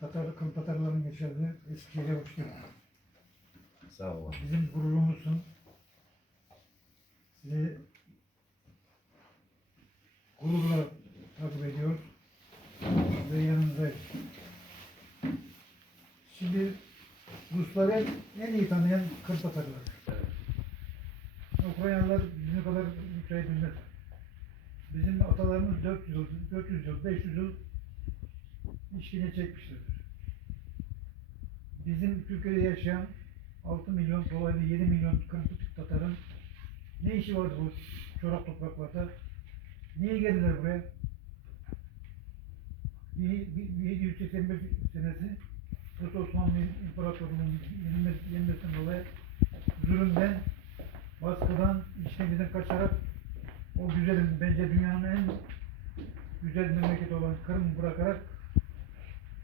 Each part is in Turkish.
Tatar, Kırım Tatarların yaşadığı Eskişehir'e hoş geldin. Sağ olun. Bizim gururumuzsun. Sizi gururla takip ediyoruz. Ve yanınızdayız. Şimdi Rusları en iyi tanıyan Kırım Tatarlar. Ukraynalılar bizim kadar şey bilmez. Bizim atalarımız 400 yıl, 400 yıl, 500 yıl işkine çekmişlerdir. Bizim Türkiye'de yaşayan 6 milyon, dolaylı 7 milyon Kırmızı Tatar'ın ne işi vardı bu çorak topraklarda? Niye geldiler buraya? Bir- bir- 1785 senesi Rus Osmanlı İmparatorluğu'nun yenilmesi- yenilmesinden dolayı zulümden, baskıdan, işkenceden kaçarak o güzel, bence dünyanın en güzel memleketi olan Kırım'ı bırakarak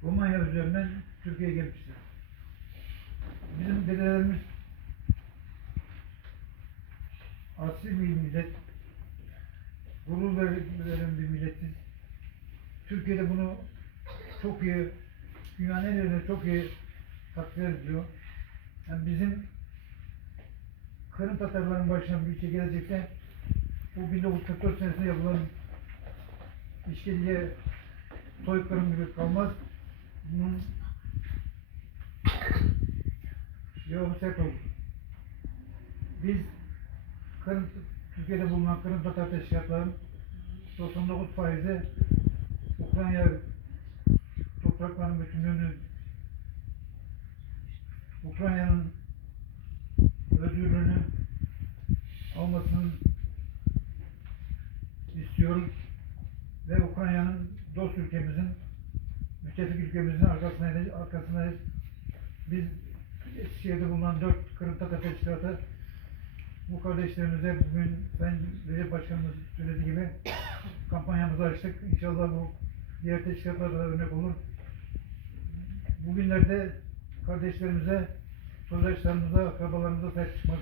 Romanya üzerinden Türkiye'ye gelmişler. Bizim dedelerimiz asli bir millet, gurur ver- veren bir milletiz. Türkiye'de bunu çok iyi, dünyanın en yerinde çok iyi takdir ediyor. Yani bizim Kırım Tatarların başına bir şey gelecekse bu 1944 senesinde yapılan işkence soykırım gibi kalmaz. Sert olur. Biz Kırım, Türkiye'de bulunan Kırım Tatar teşkilatların 99 faizi Ukrayna topraklarının bütünlüğünü Ukrayna'nın özgürlüğünü almasını istiyoruz ve Ukrayna'nın dost ülkemizin müttefik ülkemizin arkasındayız. arkasındayız. Biz Eskişehir'de bulunan dört Kırım Tatar Teşkilatı bu kardeşlerimize bugün ben Recep Başkanımız söylediği gibi kampanyamızı açtık. İnşallah bu diğer teşkilatlara da örnek olur. Bugünlerde kardeşlerimize, soydaşlarımıza, akrabalarımıza sahip çıkmak